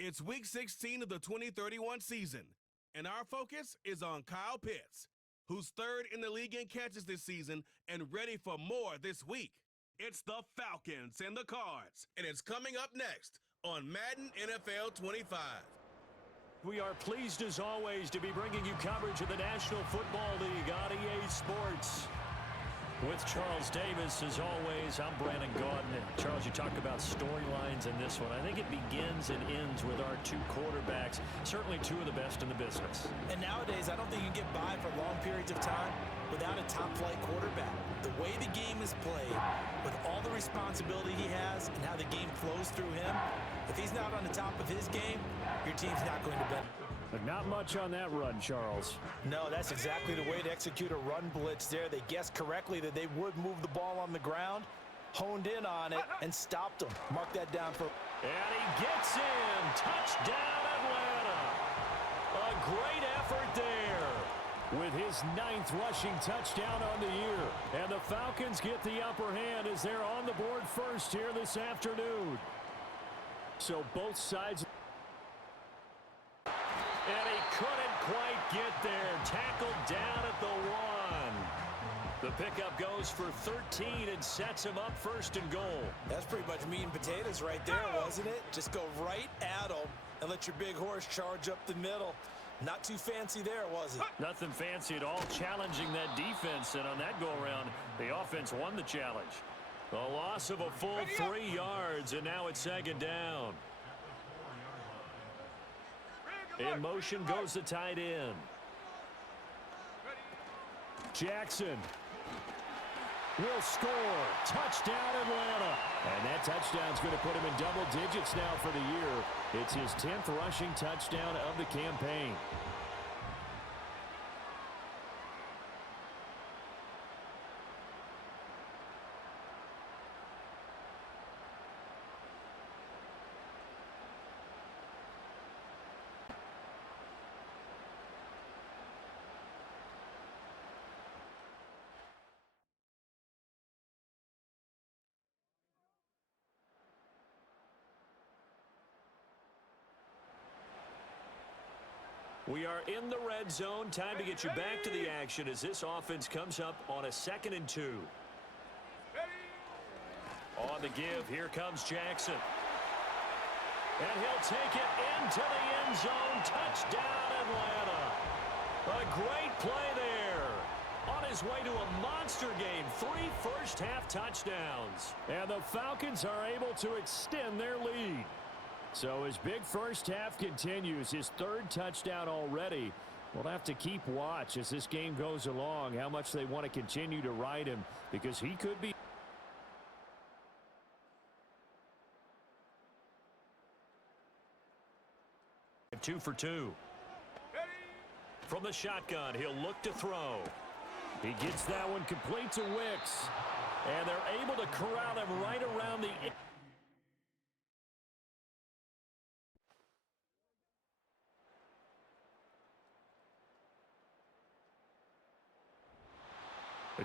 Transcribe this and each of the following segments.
It's week 16 of the 2031 season, and our focus is on Kyle Pitts, who's third in the league in catches this season and ready for more this week. It's the Falcons and the Cards, and it's coming up next on Madden NFL 25. We are pleased as always to be bringing you coverage of the National Football League on EA Sports. With Charles Davis, as always, I'm Brandon Gaudin. Charles, you talk about storylines in this one. I think it begins and ends with our two quarterbacks, certainly two of the best in the business. And nowadays, I don't think you can get by for long periods of time without a top-flight quarterback. The way the game is played, with all the responsibility he has and how the game flows through him, if he's not on the top of his game, your team's not going to benefit. But not much on that run, Charles. No, that's exactly the way to execute a run blitz there. They guessed correctly that they would move the ball on the ground, honed in on it, and stopped them. Mark that down for... And he gets in. Touchdown, Atlanta. A great effort there with his 9th rushing touchdown on the year. And the Falcons get the upper hand as they're on the board first here this afternoon. So both sides... And he couldn't quite get there. Tackled down at the 1. The pickup goes for 13 and sets him up first and goal. That's pretty much meat and potatoes right there, wasn't it? Just go right at him and let your big horse charge up the middle. Not too fancy there, was it? Nothing fancy at all, challenging that defense. And on that go-around, the offense won the challenge. A loss of a full 3 yards, and now it's second down. In motion goes the tight end. Jackson will score. Touchdown, Atlanta. And that touchdown's going to put him in double digits now for the year. It's his 10th rushing touchdown of the campaign. We are in the red zone. Time to get you back to the action as this offense comes up on a 2nd and 2. On the give, here comes Jackson. And he'll take it into the end zone. Touchdown, Atlanta. A great play there. On his way to a monster game. 3 first-half touchdowns. And the Falcons are able to extend their lead. So his big first half continues, his 3rd touchdown already. We'll have to keep watch as this game goes along, how much they want to continue to ride him, because he could be. 2 for 2. From the shotgun, he'll look to throw. He gets that one complete to Wicks. And they're able to corral him right around the...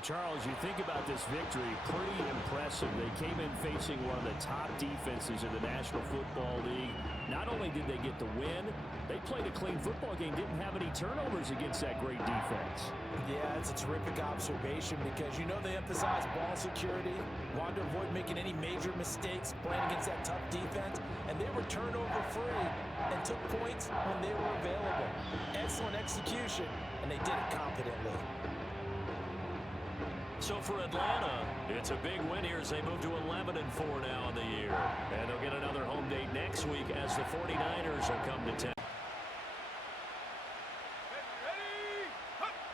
Charles, you think about this victory, pretty impressive. They came in facing one of the top defenses in the National Football League. Not only did they get the win, they played a clean football game, didn't have any turnovers against that great defense. Yeah, it's a terrific observation because you know they emphasize ball security, wanted to avoid making any major mistakes playing against that tough defense, and they were turnover-free and took points when they were available. Excellent execution, and they did it competently. So for Atlanta, it's a big win here as they move to 11-4 now in the year. And they'll get another home date next week as the 49ers will come to town.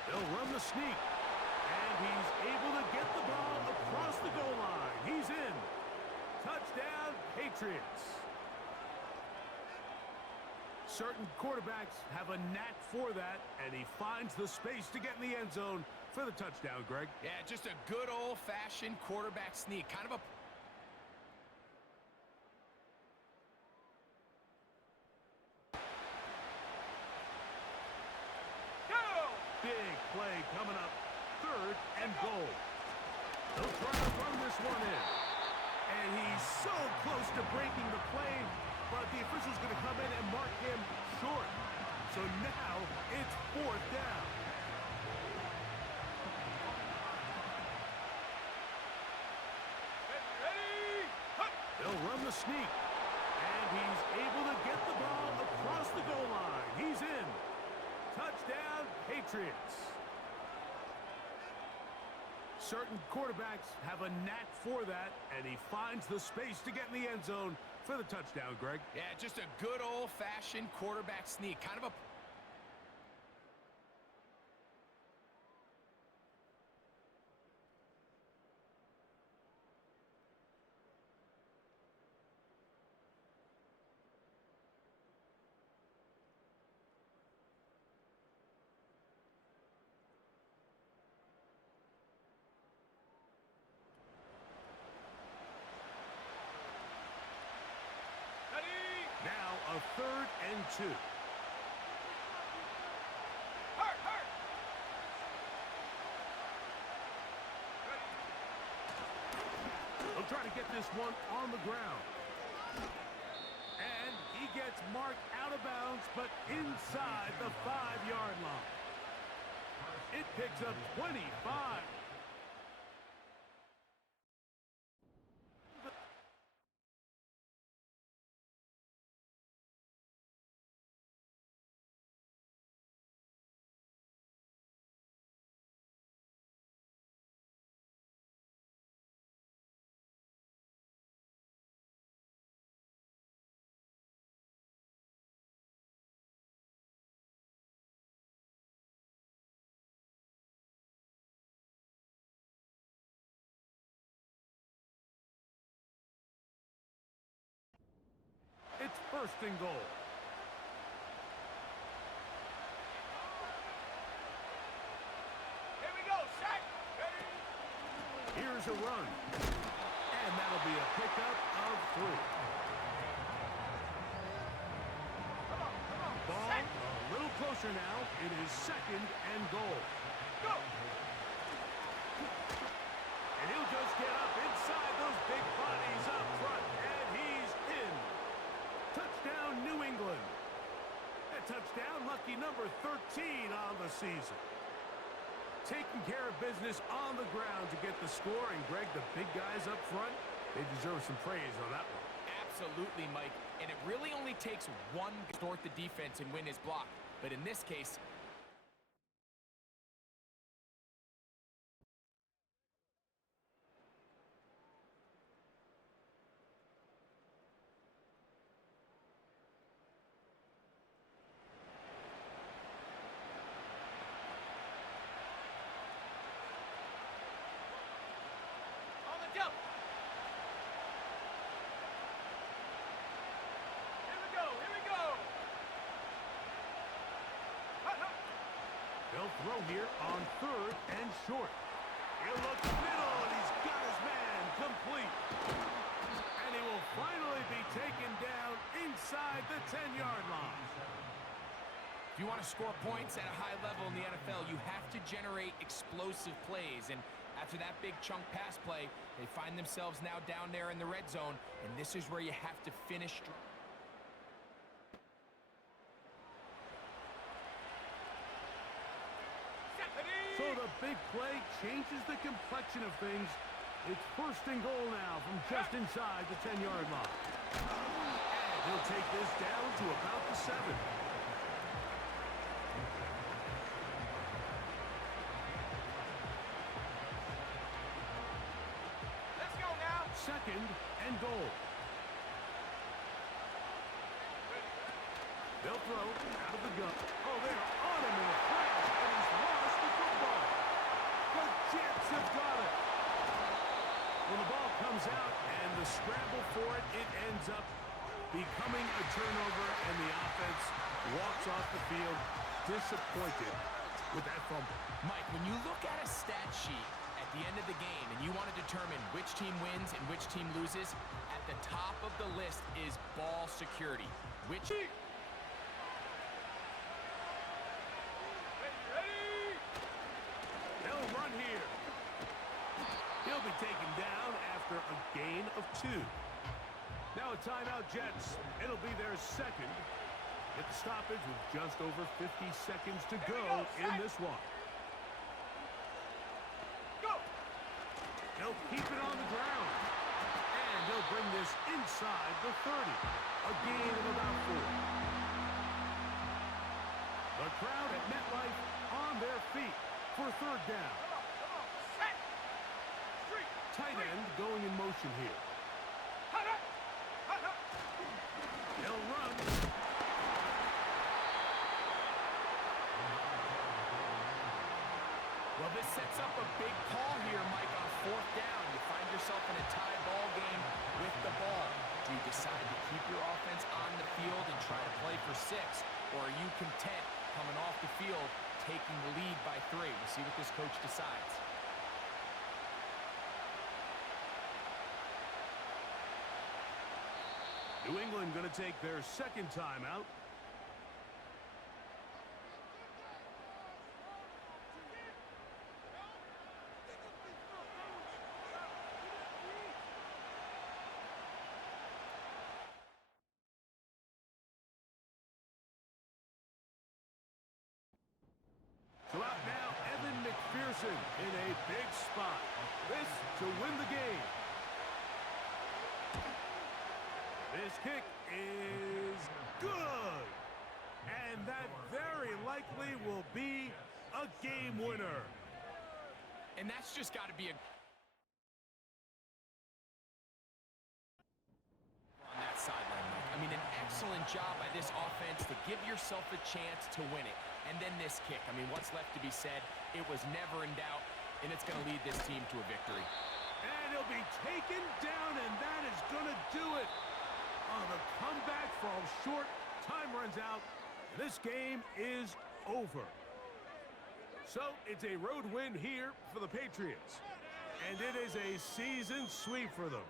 They'll run the sneak. And he's able to get the ball across the goal line. He's in. Touchdown, Patriots. Certain quarterbacks have a knack for that, and he finds the space to get in the end zone for the touchdown, Greg. Yeah, just a good old-fashioned quarterback sneak. Kind of a... Big play coming up. 3rd and goal. They'll try to run this one in. And he's so close to breaking the plane. but the official's going to come in and mark him short. So now it's 4th down. They'll run the sneak. And he's able to get the ball across the goal line. He's in. Touchdown, Patriots. Certain quarterbacks have a knack for that, and he finds the space to get in the end zone for the touchdown, Greg. Yeah, just a good old-fashioned quarterback sneak. Kind of a... Now a 3rd and 2. They'll try to get this one on the ground. And he gets marked out of bounds, but inside the 5-yard line. It picks up 25. It's 1st and goal. Here we go, Shaq. Here's a run. And that'll be a pickup of 3. Ball a little closer now. It is 2nd and goal. Go. And he'll just get up inside those big bodies up front. And he's in. Touchdown, New England. A touchdown, lucky number 13 on the season. Taking care of business on the ground to get the score. And, Greg, the big guys up front, they deserve some praise on that one. Absolutely, Mike. And it really only takes one to distort the defense and win his block. But in this case... Jump. Here we go. They'll throw here on 3rd and short. He'll look middle, and he's got his man complete. And he will finally be taken down inside the 10-yard line. If you want to score points at a high level in the NFL, you have to generate explosive plays. And after that big chunk pass play, they find themselves now down there in the red zone, and this is where you have to finish. So the big play changes the complexion of things. It's 1st and goal now from just inside the 10-yard line. And he'll take this down to about the 7. Let's go now. 2nd and goal. They'll throw out of the gun. Oh, they're on him in a flash, and he's lost the football. The Jets have got it. Well, the ball comes out, and the scramble for it, it ends up becoming a turnover, and the offense walks off the field disappointed with that fumble. Mike, when you look at a stat sheet at the end of the game and you want to determine which team wins and which team loses, at the top of the list is ball security. Which... They'll run here. He'll be taken down after a gain of 2. Now Now a timeout, Jets. It'll be their second. Get the stoppage with just over 50 seconds to go in this one. Go! They'll keep it on the ground. And they'll bring this inside the 30. A gain of about 4. The crowd at MetLife on their feet for third down. Tight end going in motion here. They'll run. Well, this sets up a big call here, Mike, on fourth down. You find yourself in a tie ball game with the ball. Do you decide to keep your offense on the field and try to play for 6? Or are you content coming off the field, taking the lead by 3? We'll see what this coach decides. New England going to take their second timeout. So out now, Evan McPherson in a big spot. This to win the game. This kick is good. And that very likely will be a game winner. And that's just got to be a... on that sideline, Mike. I mean, an excellent job by this offense to give yourself a chance to win it. And then this kick. I mean, what's left to be said? It was never in doubt, and it's going to lead this team to a victory. And he'll be taken down, and that is going to do it. Oh, the comeback falls short. Time runs out. This game is over. So it's a road win here for the Patriots. And it is a season sweep for them.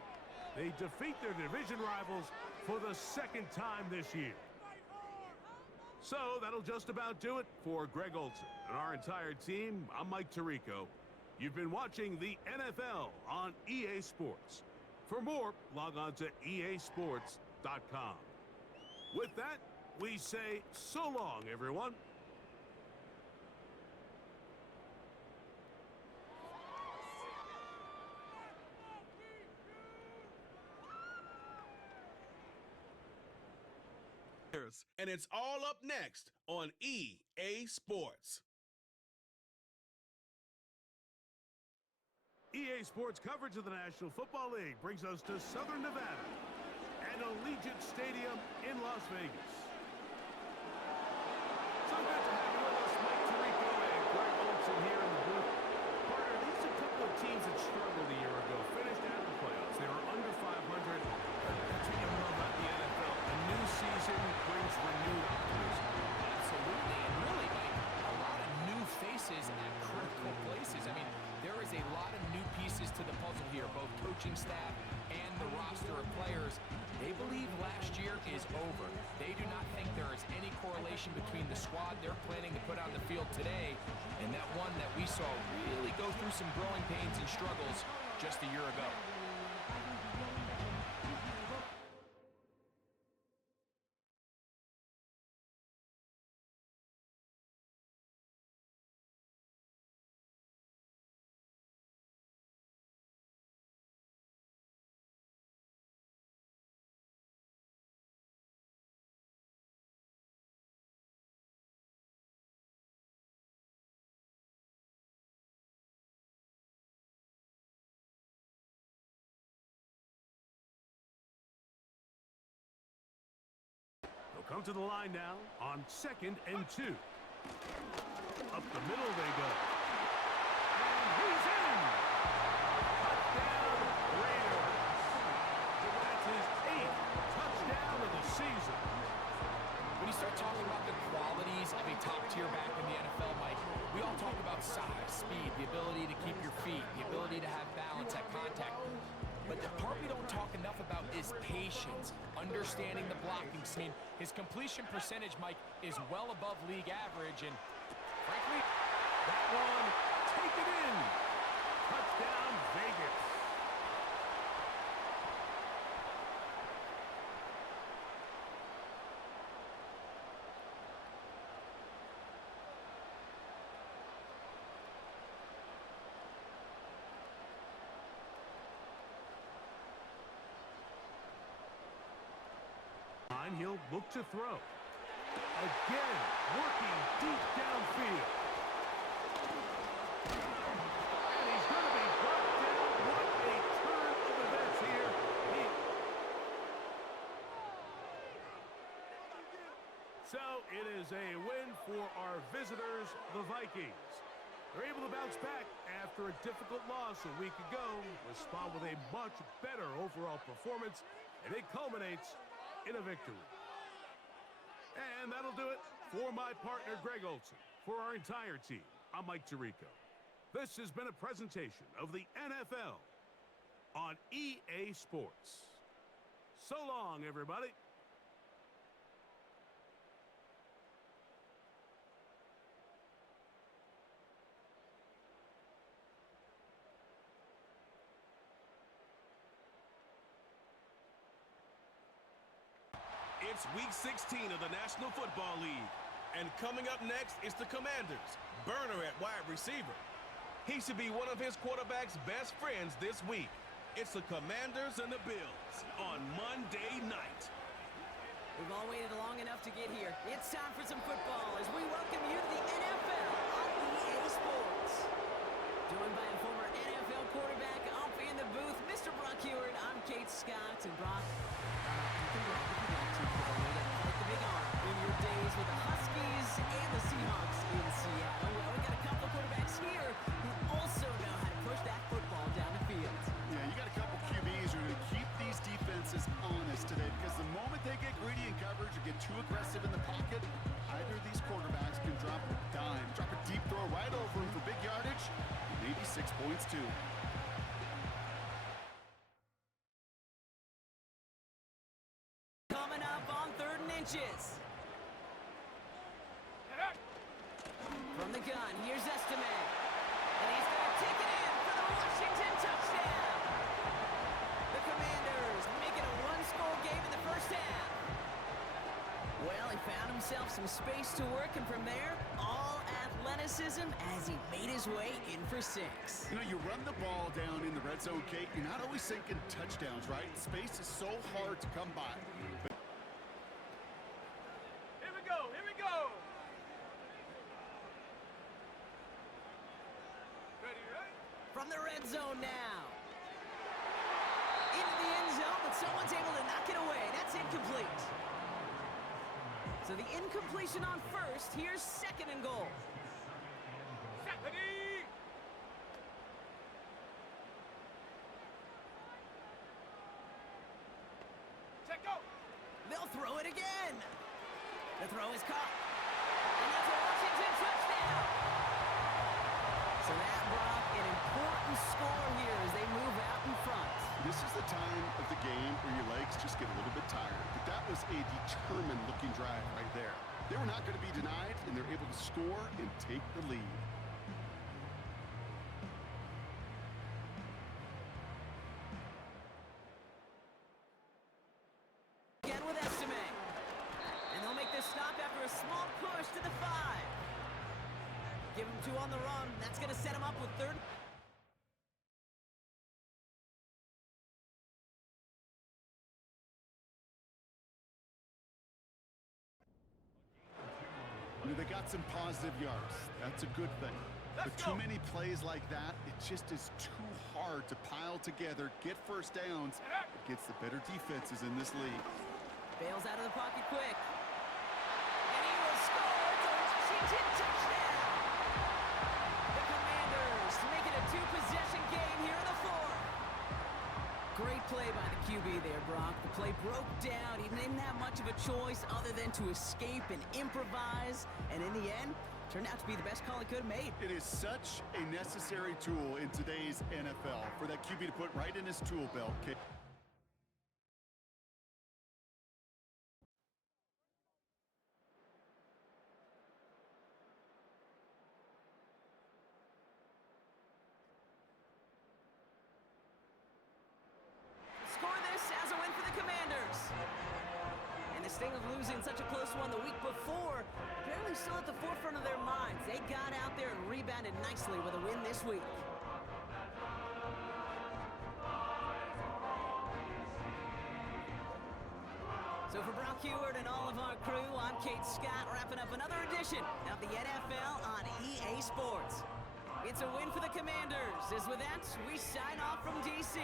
They defeat their division rivals for the second time this year. So that'll just about do it for Greg Olson and our entire team. I'm Mike Tirico. You've been watching the NFL on EA Sports. For more, log on to easports.com. With that, we say so long, everyone. And it's all up next on EA Sports. EA Sports coverage of the National Football League brings us to Southern Nevada and Allegiant Stadium in Las Vegas. So good to have you with us, Mike Tirico and Greg Olson here in the booth. Partner, these are a couple of teams that struggled a year ago, finished out in the playoffs. They were under 500. That's what you love about the NFL. A new season brings renewed optimism. Absolutely, and really, Mike, a lot of new faces at critical places. I mean, there is a lot of new pieces to the puzzle here, both coaching staff and the roster of players. They believe last year is over. They do not think there is any correlation between the squad they're planning to put on the field today and that one that we saw really go through some growing pains and struggles just a year ago. They'll come to the line now on 2nd and 2. Up the middle they go. And he's in! Touchdown, Raiders. That's his 8th touchdown of the season. When you start talking about the qualities of a top-tier back in the NFL, Mike, we all talk about size, speed, the ability to keep your feet, the ability to have balance at contact. But the part we don't talk enough about is patience, understanding the blocking. I mean, his completion percentage, Mike, is well above league average, and frankly, that one, take it in. Touchdown, Vegas. look to throw. Again, working deep downfield. And he's going to be brought down. What a turn of events here. So it is a win for our visitors, the Vikings. They're able to bounce back after a difficult loss a week ago, respond with a much better overall performance, and it culminates in a victory. And that'll do it for my partner, Greg Olson. For our entire team, I'm Mike Tirico. This has been a presentation of the NFL on EA Sports. So long, everybody. It's Week 16 of the National Football League. And coming up next is the Commanders. Burner at wide receiver. He should be one of his quarterback's best friends this week. It's the Commanders and the Bills on Monday night. We've all waited long enough to get here. It's time for some football as we welcome you to the NFL on EA Sports. Joined by a former NFL quarterback, I'll be in the booth, Mr. Brock Heward. I'm Kate Scott, and Brock, in your days with the Huskies and the Seahawks in Seattle. Well, we got a couple quarterbacks here who also know how to push that football down the field. Yeah, you got a couple QBs who are going to keep these defenses honest today, because the moment they get greedy in coverage or get too aggressive in the pocket, either of these quarterbacks can drop a dime, drop a deep throw right over him for big yardage, maybe 6 points too. Coming up on 3rd and inches. From the gun, here's Estime. And he's going to take it in for the Washington touchdown. The Commanders make it a one-score game in the first half. Well, he found himself some space to work, and from there, all athleticism as he made his way in for 6. You know, you run the ball down in the red zone, Kate, you're not always thinking touchdowns, right? Space is so hard to come by. But Here we go, here we go. Ready, right? From the red zone now. Into the end zone, but someone's able to knock it away. That's incomplete. So the incompletion on first. Here's 2nd and goal. Ready? Set, go. They'll throw it again. The throw is caught. And that's a Washington touchdown. So that brought an important score here as they move out in front. this is the time of the game where your legs just get a little bit tired. But that was a determined-looking drive right there. They were not going to be denied, and they're able to score and take the lead. Again with Estime. And they'll make this stop after a small push to the 5. Give him 2 on the run. That's going to set him up with third. They got some positive yards. That's a good thing. But too many plays like that, it just is too hard to pile together, get first downs against the better defenses in this league. Bails out of the pocket quick. And he will score. It's a Washington touchdown. The Commanders make it a 2-possession game here in the 4th. Great play by the QB there, Brock. The play broke down. He didn't have much of a choice other than to escape and improvise. And in the end, turned out to be the best call he could have made. It is such a necessary tool in today's NFL for that QB to put right in his tool belt. Score this as a win for the Commanders. And the sting of losing such a close one the week before, apparently still at the forefront of their minds. They got out there and rebounded nicely with a win this week. So So for Brock Heward and all of our crew, I'm Kate Scott, wrapping up another edition of the NFL on EA Sports. It's a win for the Commanders, as with that, we sign off from D.C.